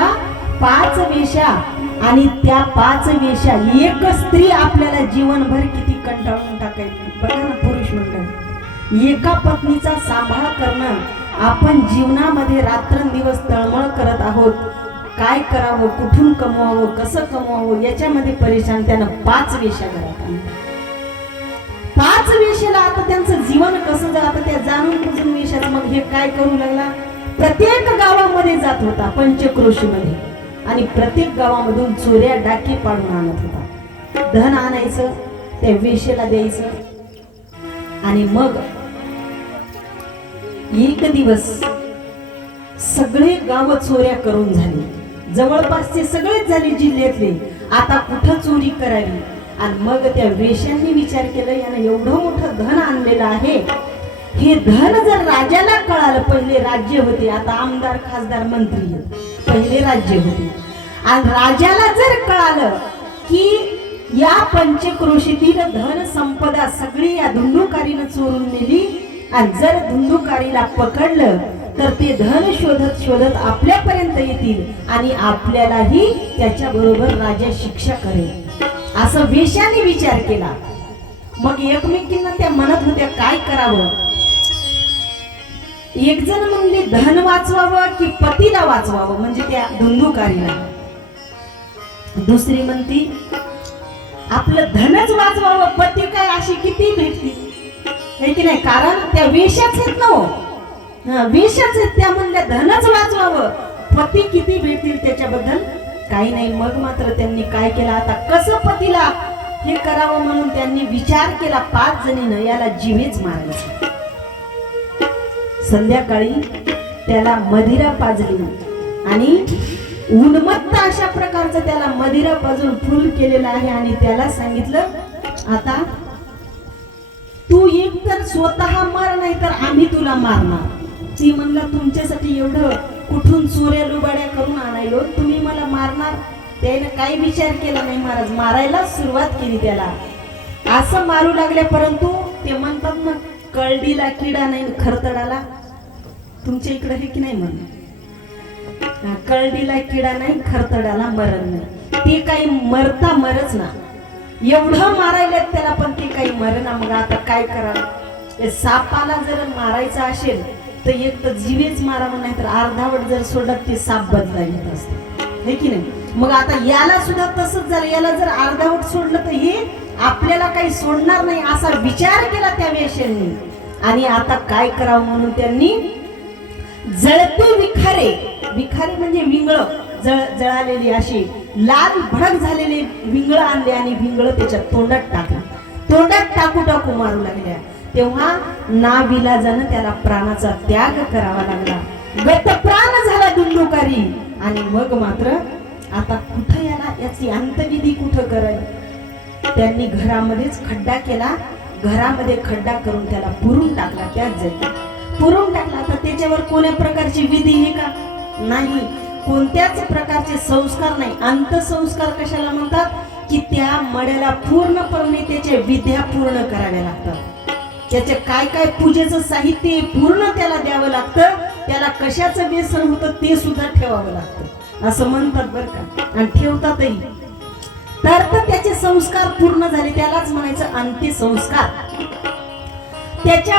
आपल्याला पाच वेशा आणि त्या पाच वेशा एक स्त्री आपल्याला जीवनभर किती कंटाळून टाकायची? बघा ना पुरुष मंडळ. एका पत्नीचा सांभाळ करणं आपण जीवनामध्ये रात्रंदिवस तळमळ करत आहोत. काय करावं कुठून कमवावं कसं कमवावं याच्यामध्ये परेशान त्यानं पाच वेशा करत पाच वेशेला आता त्यांचं जीवन कसं जात त्या जाणून बुजून वेशाला मग हे काय करू लागला? प्रत्येक गावामध्ये जात होता पंचक्रोशीमध्ये. आणि प्रत्येक गावामधून चोऱ्या डाके पाडून आणत होता. धन आणायचं त्या वेशेला द्यायचं. आणि मग एक दिवस सगळे गाव चोऱ्या करून झाले. जवळपासचे सगळेच झाले जिल्ह्यातले. आता कुठं चोरी करावी? आणि मग त्या वेशांनी विचार केला यानं एवढं मोठं धन आणलेलं आहे हे धन जर राजाला कळालं पहिले राज्य होते. आता आमदार खासदार मंत्री पहिले राज्य होते. आणि राजाला जर कळालं की या पंचक्रोशीतील धन संपदा सगळी या धुंडुकारीनं चोरून नेली आणि जर धुंडुकारीला पकडलं तर ते धन शोधत शोधत आपल्यापर्यंत येतील आणि आपल्यालाही त्याच्या बरोबर राजा शिक्षा करेल. असं वेशाने विचार केला. मग एकमेकींना त्या म्हणत होत्या काय करावं? एक जण म्हणले धन वाचवावं की पतीला वाचवावं? म्हणजे त्या धुंदुकारीला दुसरी म्हणती आपलं धनच वाचवावं पती काय अशी किती भेटती? की नाही? कारण त्या वेशाच आहेत ना हो. वेशाच आहेत. त्या म्हणल्या धनच वाचवावं. पती किती भेटतील त्याच्याबद्दल? काही नाही. मग मात्र त्यांनी काय केलं? आता कसं पतीला हे करावं म्हणून त्यांनी विचार केला? पाच जणीनं याला जीवेच मारायचं संध्याकाळी त्याला मदिरा पाजली. आणि उन्मत्त अशा प्रकारचं त्याला मदिरा पाजून फुल केलेलं आहे आणि त्याला सांगितलं आता तू एक तर स्वतः मर नाही तर आम्ही तुला मारणार. ती म्हणलं तुमच्यासाठी एवढं कुठून चोऱ्या लुबाड्या करून आणायलो? तुम्ही मला मारणार? त्याने काही विचार केला नाही महाराज. मारायला सुरुवात केली त्याला. असं मारू लागले परंतु ते म्हणतात ना कळडीला किडा नाही खरतडाला. तुमच्या इकडे हे की नाही म्हण? कळडीला किडा नाही खरतड्याला मरण नाही. ते काही मरता मरच ना. एवढं मारायला त्याला पण ते काही मरणा मग आता काय करावं? सापाला जर मारायचं असेल तर एक तर जीवेच मारावं नाही तर अर्धावट जर सोडत ते साप बदला येत असत. हे की नाही? मग आता याला सुद्धा तसंच झालं. याला जर अर्धावट सोडलं तर हे आपल्याला काही सोडणार नाही असा विचार केला त्या वेशांनी आणि आता काय करावं म्हणून त्यांनी जळते विखारे. विखारे म्हणजे विंगळ. जळ जळालेली अशी लाल भडक झालेली विंगळ आणले आणि विंगळ त्याच्या तोंडात टाकली. तोंडात टाकू टाकू मारू लागल्या. तेव्हा नाविलाजानं त्याला प्राणाचा त्याग करावा लागला. गत प्राण झाला दुंडुकारी आणि मग मात्र आता कुठं याला याची अंतविधी कुठं करेल? त्यांनी घरामध्येच खड्डा केला. घरामध्ये खड्डा करून त्याला पुरून टाकला त्याच जागी पुरून टाकला तर त्याच्यावर कोण्या प्रकारची विधी आहे का? नाही. कोणत्याच प्रकारचे संस्कार नाही. अंतसंस्कार कशाला म्हणतात? की त्या मड्याला पूर्णपणे त्याच्या विद्या पूर्ण कराव्या लागतात. त्याचे काय काय पूजेचं साहित्य पूर्ण त्याला द्यावं लागतं. त्याला कशाचं व्यसन होतं ते सुद्धा ठेवावं लागतं. असं म्हणतात बरं का. आणि ठेवतातही. तर तर त्याचे संस्कार पूर्ण झाले. त्यालाच म्हणायचं अंत्यसंस्कार. त्याच्या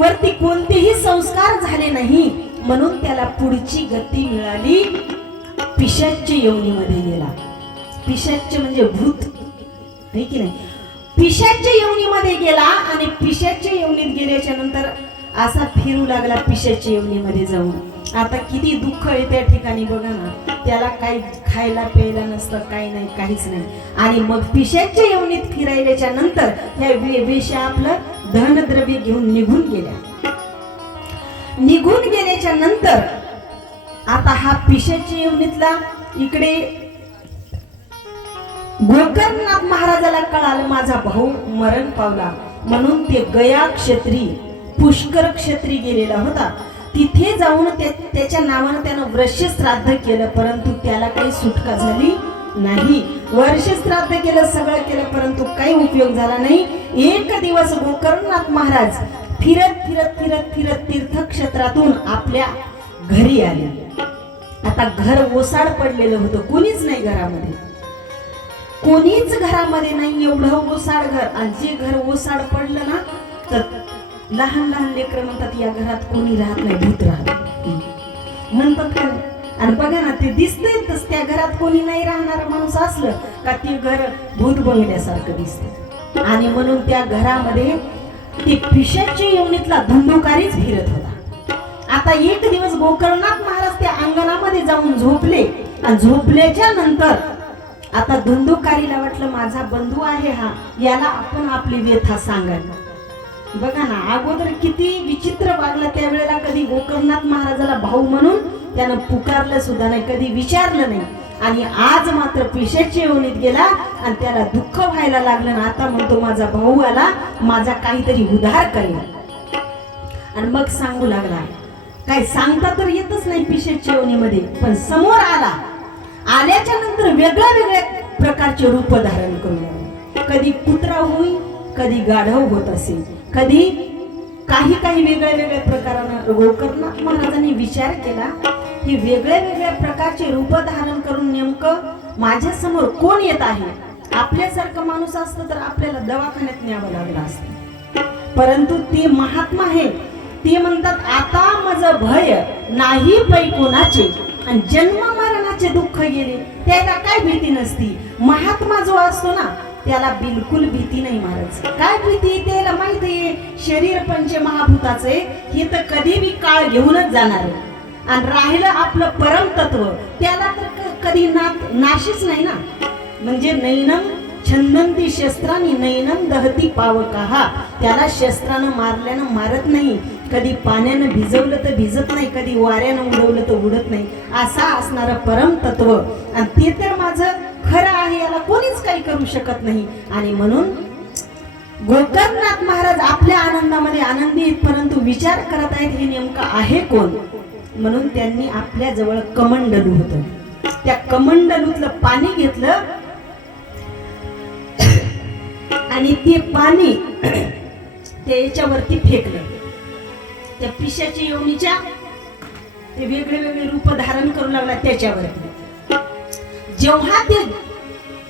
वरती कोणतेही संस्कार झाले नाही. म्हणून त्याला पुढची गती मिळाली. पिशाच्य योनीमध्ये गेला. पिशाच्य म्हणजे भूत. नाही की नाही? पिशाच्य योनीमध्ये गेला आणि पिशाच्य योनीत गेल्याच्यानंतर असा फिरू लागला पिशाच्य योनीमध्ये जाऊन. आता किती दुःख आहे त्या ठिकाणी बघा ना. त्याला काही खायला प्यायला नसतं काही नाही काहीच नाही. आणि मग पिशाच्या योनीत फिरायल्याच्या नंतर ह्या वे- वेश्या आपलं धनद्रव्य घेऊन निघून गेल्या. निघून गेल्याच्यानंतर आता हा पिशाच्या येऊनीतला इकडे गोकर्णनाथ महाराजाला कळालं माझा भाऊ मरण पावला. म्हणून ते गया क्षत्री पुष्कर क्षत्री गेलेला होता. तिथे जाऊन त्याच्या नावानं त्यानं वर्ष श्राद्ध केलं परंतु त्याला काही सुटका झाली नाही. वर्ष श्राद्ध केलं सगळं केलं परंतु काही उपयोग झाला नाही. एक दिवस गोकर्णनाथ महाराज फिरत फिरत फिरत फिरत तीर्थक्षेत्रातून आपल्या घरी आले. आता घर ओसाड पडलेलं होतं. कोणीच नाही घरामध्ये. कोणीच घरामध्ये नाही. एवढं ओसाड घर. आणि जे घर ओसाड पडलं ना तर लहान लहान लेकरं म्हणतात या घरात कोणी राहत नाही भूत राहत म्हणतात आणि बघा ना ते दिसतंय त्या घरात कोणी नाही राहणार माणूस असलं का ती घर भूत बंगल्यासारखं दिसतं. आणि म्हणून त्या घरामध्ये ती पिशाच्या योनीतला धुंदुकारीच फिरत होता. आता एक दिवस गोकर्णनाथ महाराज त्या अंगणामध्ये जाऊन झोपले. आणि झोपल्याच्या नंतर आता धुंदुकारीला वाटलं माझा बंधू आहे हा याला आपण आपली व्यथा सांगायला बघा ना अगोदर किती विचित्र वागला त्यावेळेला कधी गोकर्णनाथ महाराजाला भाऊ म्हणून त्यानं पुकारलं सुद्धा नाही कधी विचारलं नाही. आणि आज मात्र पिशाच्या योनीत गेला आणि त्याला दुःख व्हायला लागलं ना आता म्हणतो माझा भाऊ आला माझा काहीतरी उधार करेल. आणि मग सांगू लागला काय सांगता तर येतच नाही पिशाच्या योनीमध्ये पण समोर आला. आल्याच्यानंतर वेगळ्या वेगळ्या प्रकारचे रूप धारण करू कधी कुत्रा होई कधी गाढव होत असेल कधी काही काही वेगळ्या वेगळ्या प्रकारानं गोकर्णनाथ महाराजांनी विचार केला. की वेगळ्या वेगळ्या प्रकारचे रूप धारण करून नेमकं माझ्यासमोर कोण येत आहे? आपल्यासारखं माणूस असतं तर आपल्याला दवाखान्यात न्यावं लागलं असतं. परंतु ते महात्मा आहे ते म्हणतात आता माझं भय नाही पै कोणाचे. आणि जन्म मरणाचे दुःख गेले. त्याला काय भीती नसती. महात्मा जो असतो ना त्याला बिलकुल भीती नाही महाराज काय भीती त्याला माहीत आहे? शरीर पंच महाभूताचे हे तर कधी बी काळ घेऊनच जाणार आणि राहिलं आपलं परम तत्व त्याला तर कधी ना नाशीच नाही ना. म्हणजे नैनम छंदंती शस्त्रांनी नैनम दहती हा त्याला शस्त्रानं मारल्यानं मारत नाही. कधी पाण्यानं भिजवलं तर भिजत नाही कधी वाऱ्यानं उडवलं तर उडत नाही. असा असणारं परम तत्व. आणि ते तर माझं खरं आहे याला कोणीच काही करू शकत नाही. आणि म्हणून गोकर्णनाथ महाराज आपल्या आनंदामध्ये आनंदी आहेत परंतु विचार करत आहेत हे नेमकं आहे कोण? म्हणून त्यांनी आपल्या जवळ कमंडलू होत त्या कमंडलूतलं पाणी घेतलं. आणि ते पाणी ते याच्यावरती फेकलं. त्या पिशाच्या योनीच्या ते वेगळे वेगळे रूप धारण करू लागला त्याच्यावरती. जेव्हा ते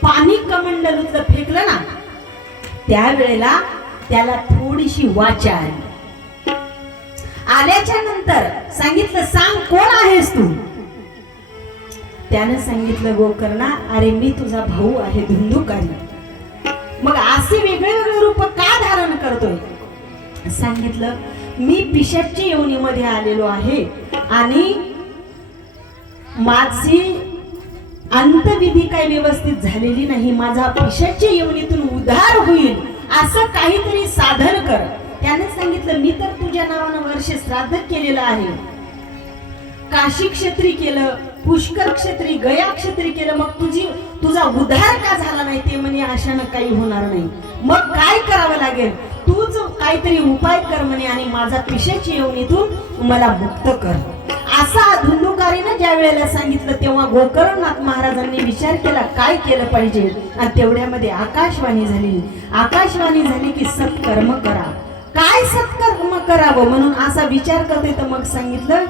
पाणी कमंडलूतलं फेकलं ना त्यावेळेला त्याला थोडीशी वाचा आली. आल्याच्यानंतर सांगितलं सांग कोण आहेस तू? त्यानं सांगितलं गोकर्णा अरे मी तुझा भाऊ आहे धुंदुकारी. मग असे वेगळे वेगळे रूप का धारण करतोय? सांगितलं मी पिशाच्या योनीमध्ये आलेलो आहे आणि माझी अंतविधी काही व्यवस्थित झालेली नाही. माझा पिशाच्या येवणीतून उधार होईल असं काहीतरी साधन कर. त्याने सांगितलं मी तर तुझ्या नावानं वर्ष श्राद्ध केलेलं आहे. काशी क्षेत्री केलं पुष्कर क्षेत्री गया क्षेत्री केलं मग तुझी तुझा उद्धार का झाला नाही? ते म्हणे अशानं काही होणार नाही. मग काय करावं लागेल? तूच काहीतरी उपाय कर म्हणे आणि माझा पिशाची योनीतून मला मुक्त कर. असा धुंदुकारीनं ज्या वेळेला सांगितलं तेव्हा गोकर्णनाथ महाराजांनी विचार केला काय केलं पाहिजे? आणि तेवढ्यामध्ये आकाशवाणी झाली. आकाशवाणी झाली की सत्कर्म करा. काय सत्कर्म करावं म्हणून असा विचार करते तर मग सांगितलं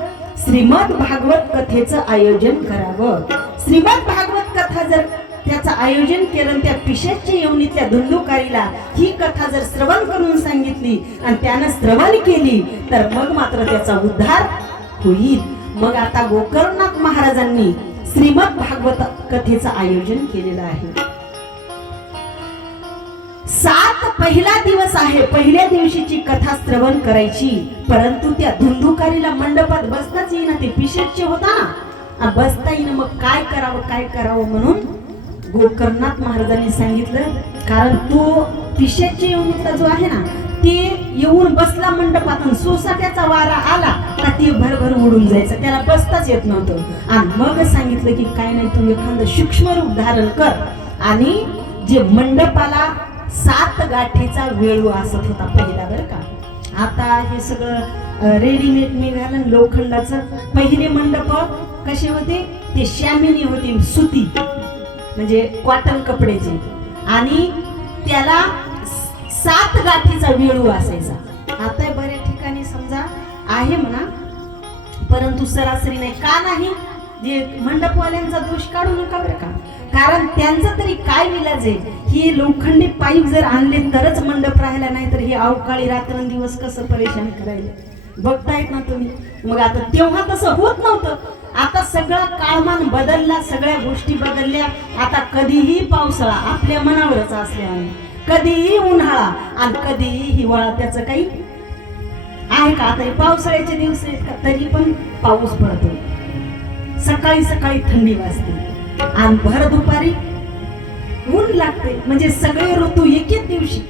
श्रीमद भागवत कथेचं आयोजन करावं. श्रीमद भागवत कथा जर त्याचं आयोजन केलं त्या पिशाच्या योनीतल्या धुंदुकारीला ही कथा जर श्रवण करून सांगितली आणि त्यानं श्रवण केली तर मग मात्र त्याचा उद्धार होईल. मग आता गोकर्णनाथ महाराजांनी श्रीमद भागवत कथेचं आयोजन केलेलं आहे. सात पहिला दिवस आहे. पहिल्या दिवशीची कथा श्रवण करायची. परंतु त्या धुंधुकारीला मंडपात बसताच येईना. ते पिशेटचे होता ना. बसता येईना. मग काय करावं काय करावं म्हणून गोकर्णनाथ महाराजांनी सांगितलं कारण तो पिशेटच्या येऊन जो आहे ना ते येऊन बसला मंडपातून. सोसाट्याचा वारा आला. आपला ते भरभर उडून जायचं. त्याला बसताच येत नव्हतं. आणि मग सांगितलं की काय नाही तू एखादं सूक्ष्म रूप धारण कर. आणि जे मंडपाला सात गाठीचा वेळू असत होता पहिला बरं का. आता हे सगळं रेडीमेड निघालं लोखंडाचं पहिले मंडप कसे होते? ते श्यामिनी होते सुती म्हणजे कॉटन कपड्याचे. आणि त्याला सात गाठीचा वेळू असायचा. आता बरे आहे म्हणा. परंतु सरासरी नाही. का नाही? जे मंडपवाल्यांचा दोष काढू नका बरं का. कारण त्यांचा तरी काय विलाज आहे? ही लोखंडी पाईप जर आणले तरच मंडप राहिला नाही तर हे अवकाळी रात्रंदिवस कसं परेशान करायला? बघतायत ना तुम्ही. मग आता तेव्हा तसं होत नव्हतं. आता सगळा काळमान बदलला सगळ्या गोष्टी बदलल्या. आता कधीही पावसाळा आपल्या मनावरच असल्याने. कधीही उन्हाळा आणि कधीही हिवाळा त्याचं काही आहे का? आता पावसाळ्याचे दिवस आहेत का? तरी पण पाऊस पडतो. सकाळी सकाळी थंडी वाजते. आणि भर दुपारी ऊन लागते. म्हणजे सगळे ऋतू एकेच दिवशी.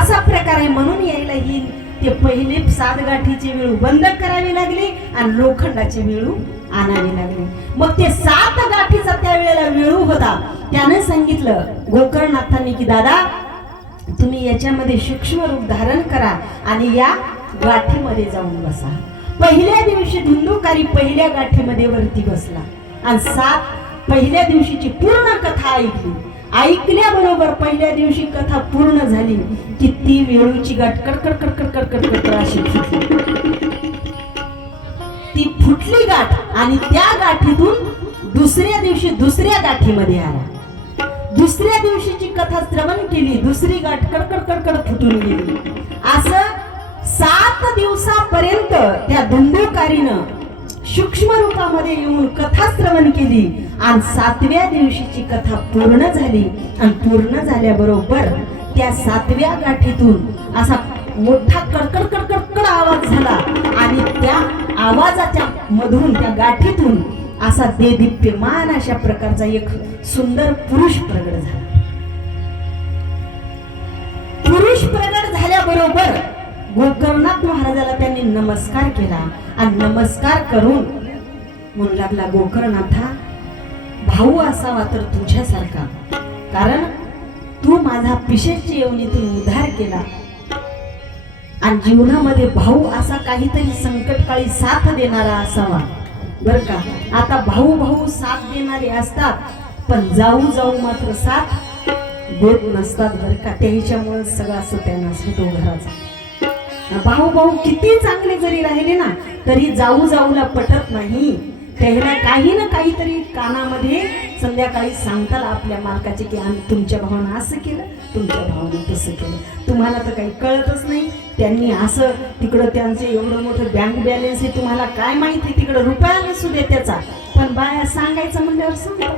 असा प्रकार आहे. म्हणून यायला येईल ते पहिले सातगाठीचे वेळू बंद करावे लागले आणि लोखंडाचे वेळू आणावे लागले. मग ते सात गाठीचा त्या वेळेला वेळू होता. त्याने सांगितलं गोकर्णनाथांनी की दादा तुम्ही याच्यामध्ये सूक्ष्म रूप धारण करा आणि या गाठीमध्ये जाऊन बसा. पहिल्या दिवशी धुंदुकारी पहिल्या गाठीमध्ये वरती बसला. आणि सात पहिल्या दिवशीची पूर्ण कथा ऐकली. ऐकल्याबरोबर पहिल्या दिवशी कथा पूर्ण झाली की ती वेळूची गाठ कडकड कडकड कडकड कडकड अशी ती फुटली गाठ आणि त्या गाठीतून दुसऱ्या दिवशी दुसऱ्या गाठीमध्ये आला. दुसऱ्या दिवशीची कथा श्रवण केली दुसरी गाठ कडकड कडकड फुटून गेली. असं सात दिवसापर्यंत त्या धंदोकारीनं सूक्ष्म रूपामध्ये येऊन कथा श्रवण केली आणि सातव्या दिवशीची कथा पूर्ण झाली. आणि पूर्ण झाल्याबरोबर त्या सातव्या गाठीतून असा मोठा कडकड कडकड कडकड आवाज झाला आणि त्या आवाजाच्या मधून त्या गाठीतून असा देदीप्यमान अशा प्रकारचा एक सुंदर पुरुष प्रगट झाला. पुरुष प्रगट झाल्याबरोबर गोकर्णाथ महाराजाला त्यांनी नमस्कार केला आणि नमस्कार करून म्हणू लागला गोकर्णनाथा भाऊ असावा तर तुझ्यासारखा. कारण तू माझा पिशेच्या येवणीतून उद्धार केला. आणि जीवनामध्ये भाऊ असा काहीतरी संकटकाळी साथ देणारा असावा. बर का? आता भाऊ भाऊ साथ देणारे असतात पण जाऊ जाऊ मात्र साथ देत नसतात बर का? त्याच्यामुळे सगळा सत्यानाश होतो घराचा. भाऊ भाऊ किती चांगले जरी राहिले ना तरी जाऊ जाऊला पटत नाही. त्याला काही ना काहीतरी कानामध्ये संध्याकाळी सांगताल आपल्या मालकाचे की आम्ही तुमच्या भावानं असं केलं तुमच्या भावानं तसं केलं. तुम्हाला तर काही कळतच नाही. त्यांनी असं तिकडं त्यांचे एवढं मोठं बँक बॅलन्स आहे तुम्हाला काय माहिती तिकडं रुपया नसू दे त्याचा. पण बाया सांगायचं म्हणल्यावर सांगा.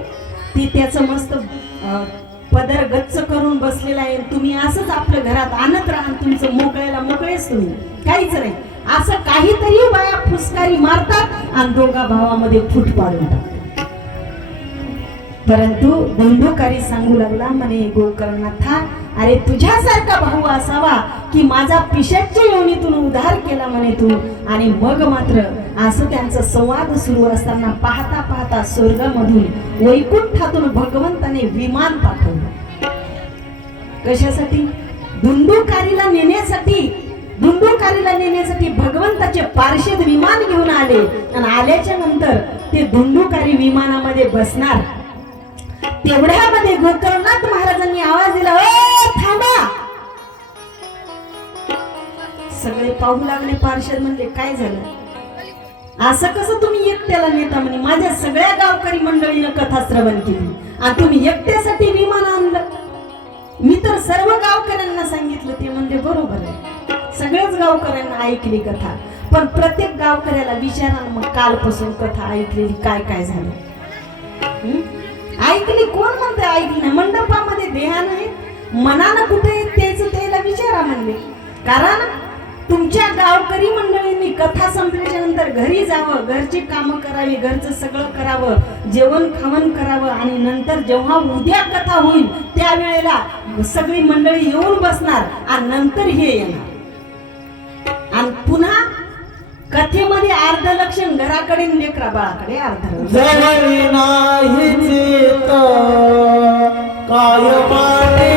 ते त्याचं मस्त अं, पदर गच्च करून बसलेला आहे. तुम्ही असंच आपल्या घरात आणत राहा तुमचं मोकळ्याला मोकळेच तुम्ही. काहीच नाही. असं काहीतरी बाया फुसकारी मारतात आणि दोघा भावामध्ये फूट पाडून टाकतात. परंतु बंधुकारी सांगू लागला म्हणे गोकर्णनाथा अरे तुझ्यासारखा भाऊ असावा की माझा पिशाच्या योनीतून उद्धार केला म्हणे तू. आणि मग मात्र असं त्यांचा संवाद सुरू असताना पाहता पाहता स्वर्गामधून वैकुंठातून भगवंताने विमान पाठवलं. कशासाठी? धुंदुकारीला नेण्यासाठी धुंदुकारीला नेण्यासाठी भगवंताचे पार्षद विमान घेऊन आले. आणि आल्याच्यानंतर ते धुंदुकारी विमानामध्ये बसणार. तेवढ्यामध्ये गोकर्णनाथ महाराजांनी आवाज दिला "ओ, थांबा. सगळे पाहू लागले पार्षद म्हणले काय झालं? असं कसं तुम्ही एकट्याला नेता म्हणे? माझ्या सगळ्या गावकरी मंडळीनं कथा श्रवण केली. आणि तुम्ही एकट्यासाठी विमान आणलं. मी तर सर्व गावकऱ्यांना सांगितलं. ते म्हणले बरोबर आहे. सगळ्याच गावकऱ्यांना ऐकली कथा. पण प्रत्येक गावकऱ्याला विचारा मग कालपासून कथा ऐकलेली काय काय झालं? ऐकली कोण म्हणते ऐकली ना मंडपामध्ये देहान आहे मनानं कुठे आहे त्याच त्याला विचारा म्हणले. कारण तुमच्या गावकरी मंडळींनी कथा संपल्याच्या नंतर घरी जावं घरची कामं करावी घरचं सगळं करावं जेवण खावण करावं आणि नंतर जेव्हा उद्या कथा होईल त्यावेळेला सगळी मंडळी येऊन बसणार आणि नंतर हे येणार. आणि पुन्हा कथेमध्ये अर्ध लक्षण घराकडे लेकरा बाळाकडे अर्ध लक्ष. नाही चित काय माने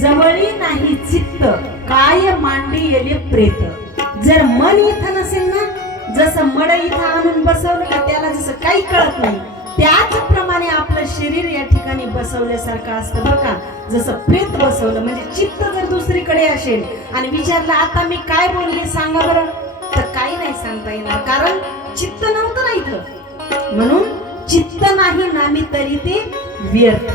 जवळी नाही चित्त. काय मांडी येले प्रेत. जर मन इथं नसेल ना जसं मड इथं आणून बसवलं का त्याला जसं काही कळत नाही त्याचप्रमाणे आपलं शरीर या ठिकाणी बसवल्यासारखं असतं बरं का जसं प्रेत बसवलं म्हणजे चित्त जर दुसरीकडे असेल आणि विचारलं आता मी काय बोलले सांगा बरं. तर काही नाही सांगता येणार कारण चित्त नव्हतं ना इथं. म्हणून चित्त नाही ना मी तरी ते व्यर्थ.